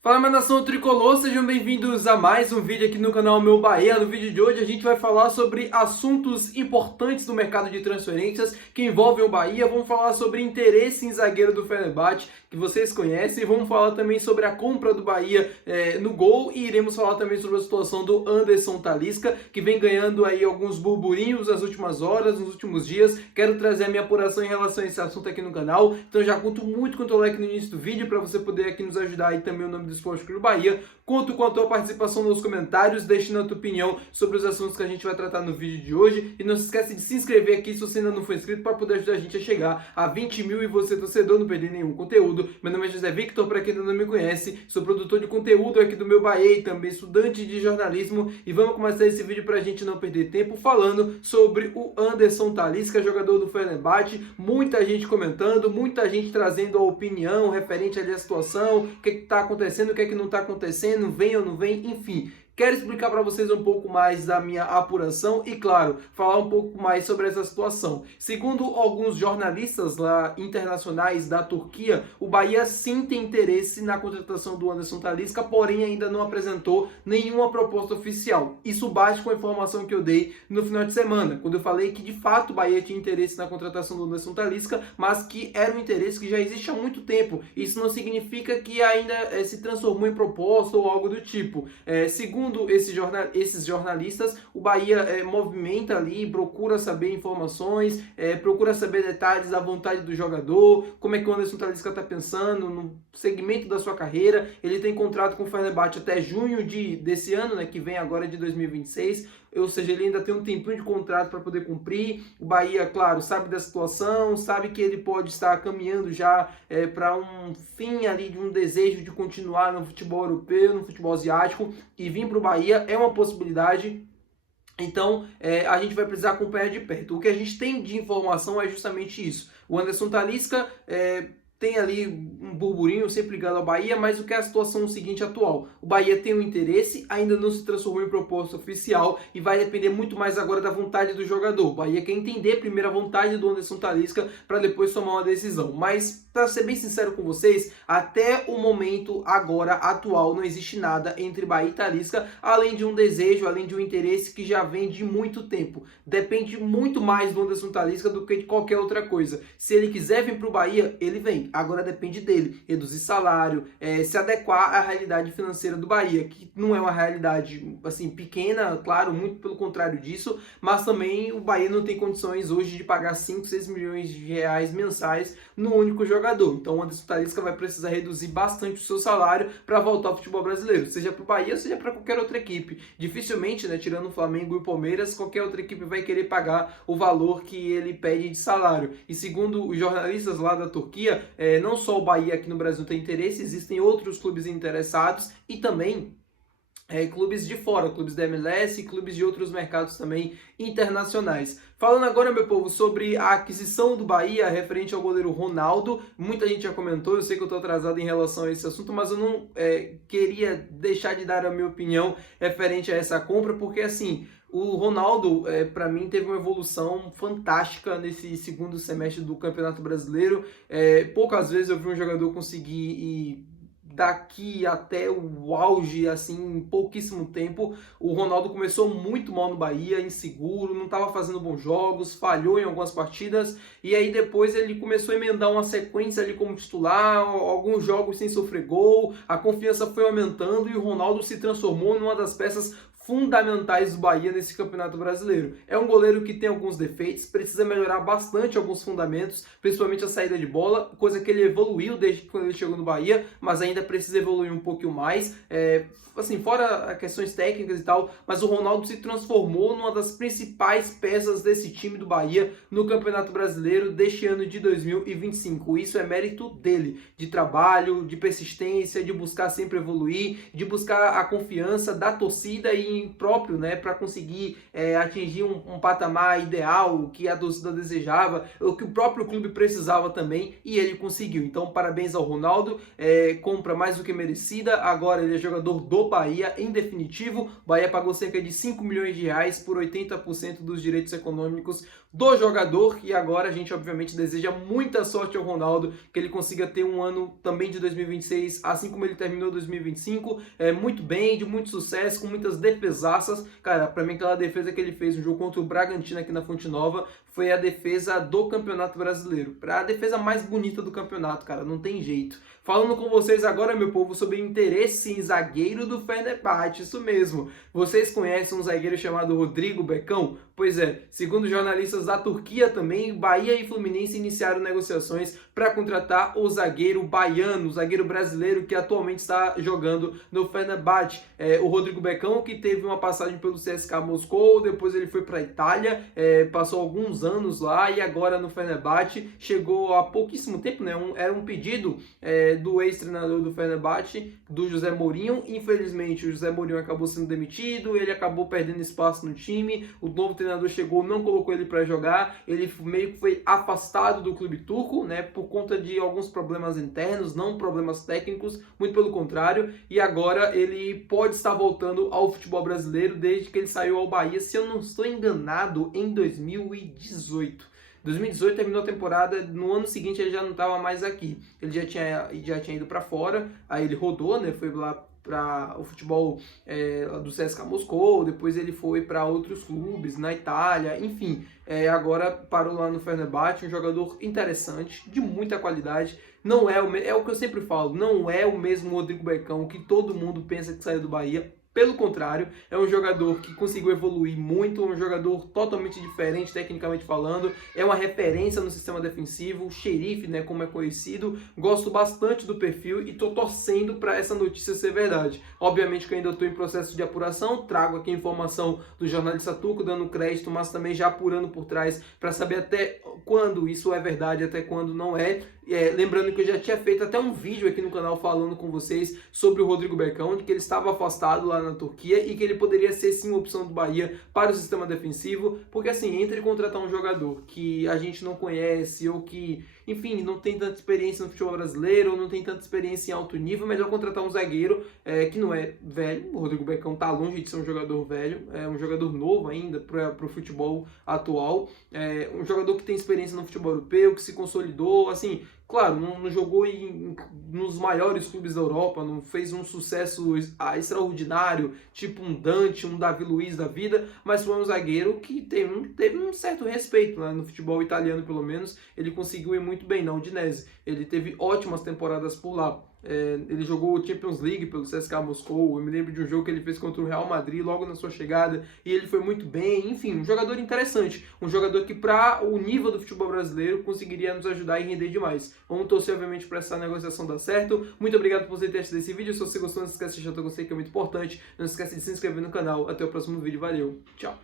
Fala, minha nação tricolor, sejam bem-vindos a mais um vídeo aqui no canal Meu Bahia. No vídeo de hoje a gente vai falar sobre assuntos importantes do mercado de transferências que envolvem o Bahia. Vamos falar sobre interesse em zagueiro do Fenerbahçe, que vocês conhecem. Vamos falar também sobre a compra do Bahia no gol e iremos falar também sobre a situação do Anderson Talisca, que vem ganhando aí alguns burburinhos nas últimas horas, nos últimos dias. Quero trazer a minha apuração em relação a esse assunto aqui no canal, então já conto muito com o teu like no início do vídeo para você poder aqui nos ajudar e também o nome do Esporte Clube Bahia. Conto com a tua participação nos comentários, deixe na tua opinião sobre os assuntos que a gente vai tratar no vídeo de hoje e não se esquece de se inscrever aqui se você ainda não for inscrito para poder ajudar a gente a chegar a 20 mil e você, torcedor, não perder nenhum conteúdo. Meu nome é José Victor, para quem ainda não me conhece, sou produtor de conteúdo aqui do Meu Bahia e também estudante de jornalismo, e vamos começar esse vídeo para a gente não perder tempo falando sobre o Anderson Talisca, jogador do Fenerbahçe. Muita gente comentando, muita gente trazendo a opinião referente ali à situação, o que está acontecendo, o que é que não está acontecendo, vem ou não vem, enfim. Quero explicar para vocês um pouco mais da minha apuração e, claro, falar um pouco mais sobre essa situação. Segundo alguns jornalistas lá internacionais da Turquia, o Bahia sim tem interesse na contratação do Anderson Talisca, porém ainda não apresentou nenhuma proposta oficial. Isso bate com a informação que eu dei no final de semana, quando eu falei que de fato o Bahia tinha interesse na contratação do Anderson Talisca, mas que era um interesse que já existe há muito tempo. Isso não significa que ainda se transformou em proposta ou algo do tipo. Segundo esses jornalistas, o Bahia movimenta ali, procura saber informações, procura saber detalhes da vontade do jogador, como é que o Anderson Talisca está pensando no segmento da sua carreira. Ele tem contrato com o Fenerbahçe até junho desse ano, né, que vem agora de 2026, ou seja, ele ainda tem um tempinho de contrato para poder cumprir. O Bahia, claro, sabe da situação, sabe que ele pode estar caminhando já para um fim ali de um desejo de continuar no futebol europeu, no futebol asiático, e vir para o Bahia é uma possibilidade. Então, a gente vai precisar acompanhar de perto. O que a gente tem de informação é justamente isso. O Anderson Talisca tem ali um burburinho sempre ligado ao Bahia, mas o que é a situação seguinte atual? O Bahia tem um interesse, ainda não se transformou em proposta oficial e vai depender muito mais agora da vontade do jogador. O Bahia quer entender primeiro a vontade do Anderson Talisca para depois tomar uma decisão. Mas, para ser bem sincero com vocês, até o momento agora atual não existe nada entre Bahia e Talisca, além de um desejo, além de um interesse que já vem de muito tempo. Depende muito mais do Anderson Talisca do que de qualquer outra coisa. Se ele quiser vir para o Bahia, ele vem. Agora depende dele, reduzir salário, se adequar à realidade financeira do Bahia, que não é uma realidade assim pequena, claro, muito pelo contrário disso, mas também o Bahia não tem condições hoje de pagar 5, 6 milhões de reais mensais no único jogador. Então o Anderson Talisca vai precisar reduzir bastante o seu salário para voltar ao futebol brasileiro, seja para o Bahia, seja para qualquer outra equipe. Dificilmente, né, tirando o Flamengo e o Palmeiras, qualquer outra equipe vai querer pagar o valor que ele pede de salário. E segundo os jornalistas lá da Turquia, não só o Bahia aqui no Brasil tem interesse, existem outros clubes interessados e também clubes de fora, clubes da MLS e clubes de outros mercados também internacionais. Falando agora, meu povo, sobre a aquisição do Bahia referente ao goleiro Ronaldo, muita gente já comentou, eu sei que eu estou atrasado em relação a esse assunto, mas eu não queria deixar de dar a minha opinião referente a essa compra, porque assim, o Ronaldo, para mim, teve uma evolução fantástica nesse segundo semestre do Campeonato Brasileiro. Poucas vezes eu vi um jogador conseguir ir daqui até o auge, assim, em pouquíssimo tempo. O Ronaldo começou muito mal no Bahia, inseguro, não estava fazendo bons jogos, falhou em algumas partidas, e aí depois ele começou a emendar uma sequência ali como titular, alguns jogos sem sofrer gol, a confiança foi aumentando e o Ronaldo se transformou numa das peças fundamentais do Bahia nesse Campeonato Brasileiro. É um goleiro que tem alguns defeitos, precisa melhorar bastante alguns fundamentos, principalmente a saída de bola, coisa que ele evoluiu desde quando ele chegou no Bahia, mas ainda precisa evoluir um pouquinho mais. Assim, fora questões técnicas e tal, mas o Ronaldo se transformou numa das principais peças desse time do Bahia no Campeonato Brasileiro deste ano de 2025. Isso é mérito dele, de trabalho, de persistência, de buscar sempre evoluir, de buscar a confiança da torcida e próprio, né, para conseguir atingir um patamar ideal que a torcida desejava, o que o próprio clube precisava também, e ele conseguiu. Então, parabéns ao Ronaldo, compra mais do que merecida. Agora ele é jogador do Bahia, em definitivo. O Bahia pagou cerca de 5 milhões de reais por 80% dos direitos econômicos do jogador, e agora a gente obviamente deseja muita sorte ao Ronaldo, que ele consiga ter um ano também de 2026, assim como ele terminou 2025, muito bem, de muito sucesso, com muitas defesaças. Cara, pra mim aquela defesa que ele fez no jogo contra o Bragantino aqui na Fonte Nova foi a defesa do Campeonato Brasileiro, a defesa mais bonita do campeonato, cara, não tem jeito. Falando com vocês agora, meu povo, sobre interesse em zagueiro do Fenerbahçe, isso mesmo. Vocês conhecem um zagueiro chamado Rodrigo Becão? Pois é, segundo jornalistas da Turquia também, Bahia e Fluminense iniciaram negociações para contratar o zagueiro baiano, o zagueiro brasileiro que atualmente está jogando no Fenerbahçe. O Rodrigo Becão, que teve uma passagem pelo CSKA Moscou, depois ele foi para a Itália, passou alguns anos lá e agora no Fenerbahçe, chegou há pouquíssimo tempo, né? Era um pedido do ex-treinador do Fenerbahçe, do José Mourinho. Infelizmente o José Mourinho acabou sendo demitido, ele acabou perdendo espaço no time, o novo treinador chegou, não colocou ele para jogar, ele meio que foi afastado do clube turco, né, por conta de alguns problemas internos, não problemas técnicos, muito pelo contrário, e agora ele pode estar voltando ao futebol brasileiro desde que ele saiu ao Bahia, se eu não estou enganado, em 2018. 2018 terminou a temporada, no ano seguinte ele já não estava mais aqui, ele já tinha ido para fora, aí ele rodou, né, foi lá para o futebol do CSKA Moscou, depois ele foi para outros clubes na Itália, enfim, agora parou lá no Fenerbahçe, um jogador interessante, de muita qualidade. Não é o que eu sempre falo, não é o mesmo Rodrigo Becão que todo mundo pensa que saiu do Bahia. Pelo contrário, é um jogador que conseguiu evoluir muito, um jogador totalmente diferente tecnicamente falando, é uma referência no sistema defensivo, o xerife, né, como é conhecido. Gosto bastante do perfil e estou torcendo para essa notícia ser verdade. Obviamente que eu ainda estou em processo de apuração, trago aqui a informação do jornalista turco dando crédito, mas também já apurando por trás para saber até quando isso é verdade, até quando não é. Lembrando que eu já tinha feito até um vídeo aqui no canal falando com vocês sobre o Rodrigo Becão, de que ele estava afastado lá na Turquia e que ele poderia ser sim uma opção do Bahia para o sistema defensivo, porque assim, entre contratar um jogador que a gente não conhece ou que, enfim, não tem tanta experiência no futebol brasileiro ou não tem tanta experiência em alto nível, melhor contratar um zagueiro que não é velho. O Rodrigo Becão está longe de ser um jogador velho, é um jogador novo ainda para o futebol atual, um jogador que tem experiência no futebol europeu, que se consolidou, assim. Claro, não jogou nos maiores clubes da Europa, não fez um sucesso extraordinário, tipo um Dante, um Davi Luiz da vida, mas foi um zagueiro que teve um certo respeito, né? No futebol italiano, pelo menos, ele conseguiu ir muito bem na Udinese. Ele teve ótimas temporadas por lá. Ele jogou Champions League pelo CSKA Moscou. Eu me lembro de um jogo que ele fez contra o Real Madrid logo na sua chegada e ele foi muito bem. Enfim, um jogador interessante, um jogador que para o nível do futebol brasileiro conseguiria nos ajudar e render demais. Vamos torcer obviamente para essa negociação dar certo. Muito obrigado por você ter assistido esse vídeo. Se você gostou, não se esquece de deixar o seu gostei, que é muito importante. Não se esquece de se inscrever no canal. Até o próximo vídeo. Valeu, tchau!